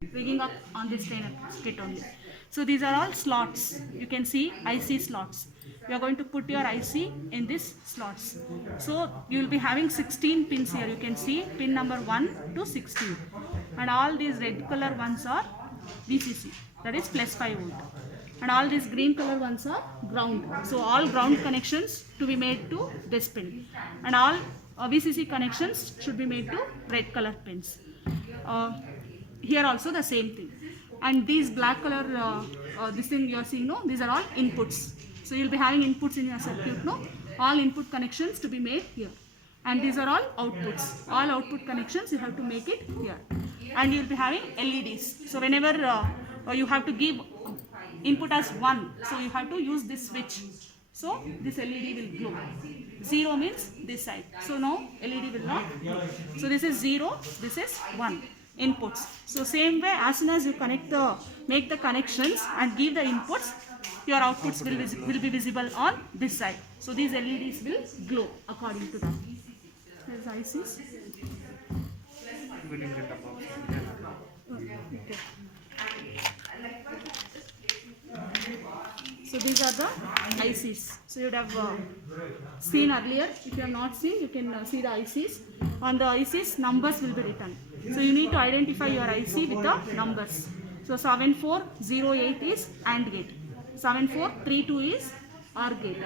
rigging up on this trainer kit only. So these are all slots. You can see IC slots. We are going to put your IC in these slots. So you will be having 16 pins here. You can see pin number 1 to 16. And all these red color ones are VCC, that is plus 5 volt. And all these green color ones are ground. So all ground connections to be made to this pin. And all VCC connections should be made to red color pins. Here also the same thing. And these black color, this thing you are seeing, no, these are all inputs. So you will be having inputs in your circuit, no, all input connections to be made here. And these are all outputs. All output connections you have to make it here. And you will be having LEDs. So whenever you have to give input as 1, so you have to use this switch. So this LED will glow. 0 means this side. So now LED will not glow. So this is 0, this is 1. Inputs. So same way, as soon as you make the connections and give the inputs, your outputs will be visible on this side. So these LEDs will glow according to that. Here's ICs. Okay. So these are the ICs. So you would have seen earlier. If you have not seen, you can see the ICs. On the ICs, numbers will be written. So you need to identify your IC with the numbers. So 7408 is AND gate. 7432 is OR gate.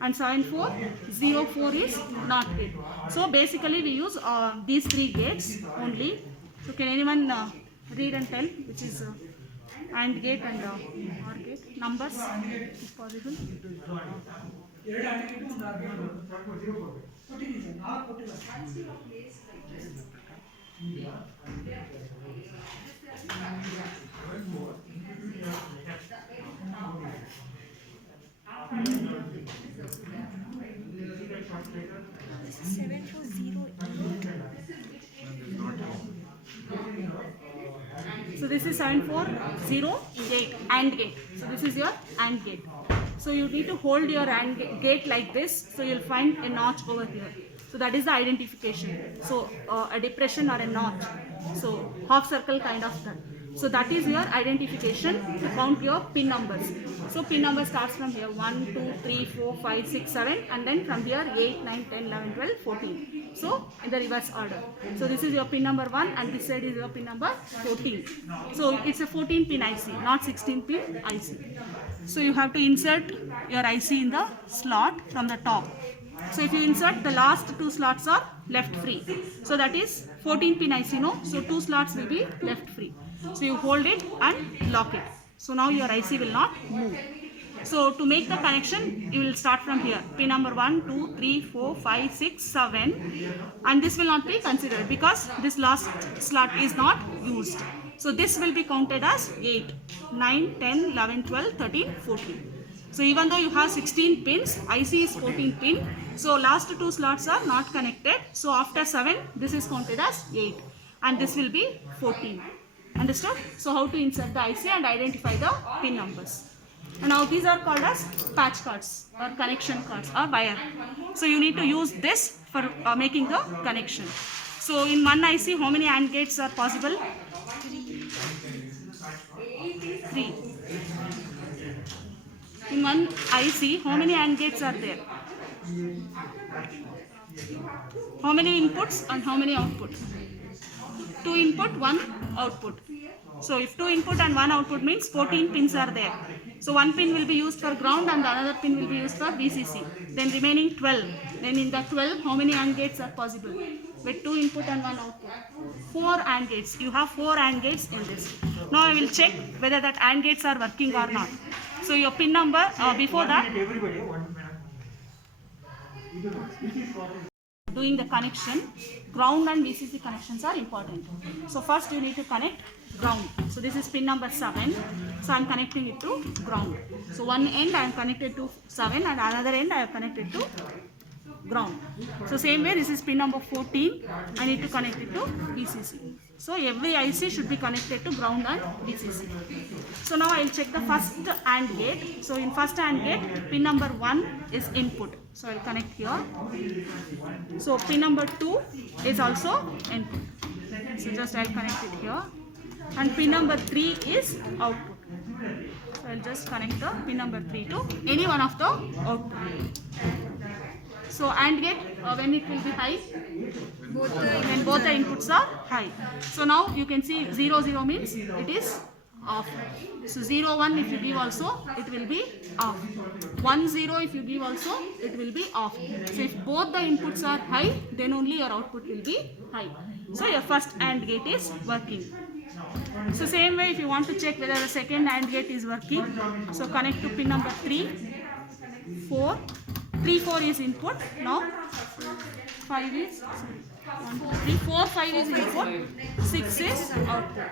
And 7404 is NOT gate. So basically we use these 3 gates only. So can anyone read and tell which is AND gate and OR gate? Numbers, if possible. So this is 7408 AND gate. So this is your AND gate. So you need to hold your AND gate like this. So you'll find a notch over here. So that is the identification. So a depression or a notch. So half circle kind of that. So that is your identification to count your pin numbers. So pin number starts from here 1, 2, 3, 4, 5, 6, 7 and then from here 8, 9, 10, 11, 12, 14. So in the reverse order. So this is your pin number 1 and this side is your pin number 14. So it's a 14 pin IC, not 16 pin IC. So you have to insert your IC in the slot from the top. So if you insert, the last 2 slots are left free. So that is 14 pin IC, no? So 2 slots will be left free. So you hold it and lock it. So now your IC will not move. So to make the connection, you will start from here. Pin number 1, 2, 3, 4, 5, 6, 7. And this will not be considered because this last slot is not used. So this will be counted as 8, 9, 10, 11, 12, 13, 14. So even though you have 16 pins, IC is 14 pin. So last 2 slots are not connected. So after 7, this is counted as 8. And this will be 14. Understood? So how to insert the IC and identify the pin numbers. And now these are called as patch cards or connection cards or wire. So you need to use this for making the connection. So in one IC, how many AND gates are possible? 3. In one IC, how many AND gates are there? How many inputs and how many outputs? 2 input, 1 output. So if 2 input and 1 output means 14 pins are there. So one pin will be used for ground and the another pin will be used for VCC. Then remaining 12. Then in the 12, how many AND gates are possible? With 2 input and 1 output. 4 AND gates. You have 4 AND gates in this. Now I will check whether that AND gates are working or not. So your pin number, before that, doing the connection, ground and VCC connections are important. So first you need to connect ground. So this is pin number 7. So I am connecting it to ground. So one end I am connected to 7 and another end I have connected to ground. So same way, this is pin number 14. I need to connect it to VCC. So every IC should be connected to ground and VCC. So now I will check the first AND gate. So in first AND gate, pin number 1 is input. So I will connect here. So pin number 2 is also input. So just I will connect it here. and pin number 3 is output. So I'll just connect the pin number 3 to any one of the output. So AND gate, when it will be high? When both the inputs are high. So now you can see 0 0 means it is off. So 0 1 if you give also, it will be off. 1 0 if you give also, it will be off. So if both the inputs are high, then only your output will be high. So your first AND gate is working. So same way if you want to check whether the second AND gate is working, so connect to pin number 3, 4, 3 4 is input. Now 5 is 1 2 3 4 5 is input, 6 is output.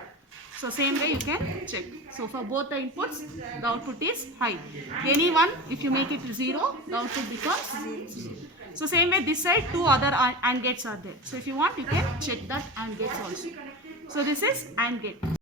So same way you can check. So for both the inputs, the output is high. Any one, if you make it 0, the output becomes 0. So same way this side, 2 other AND gates are there. So if you want, you can check that AND gates also. So this is AND gate.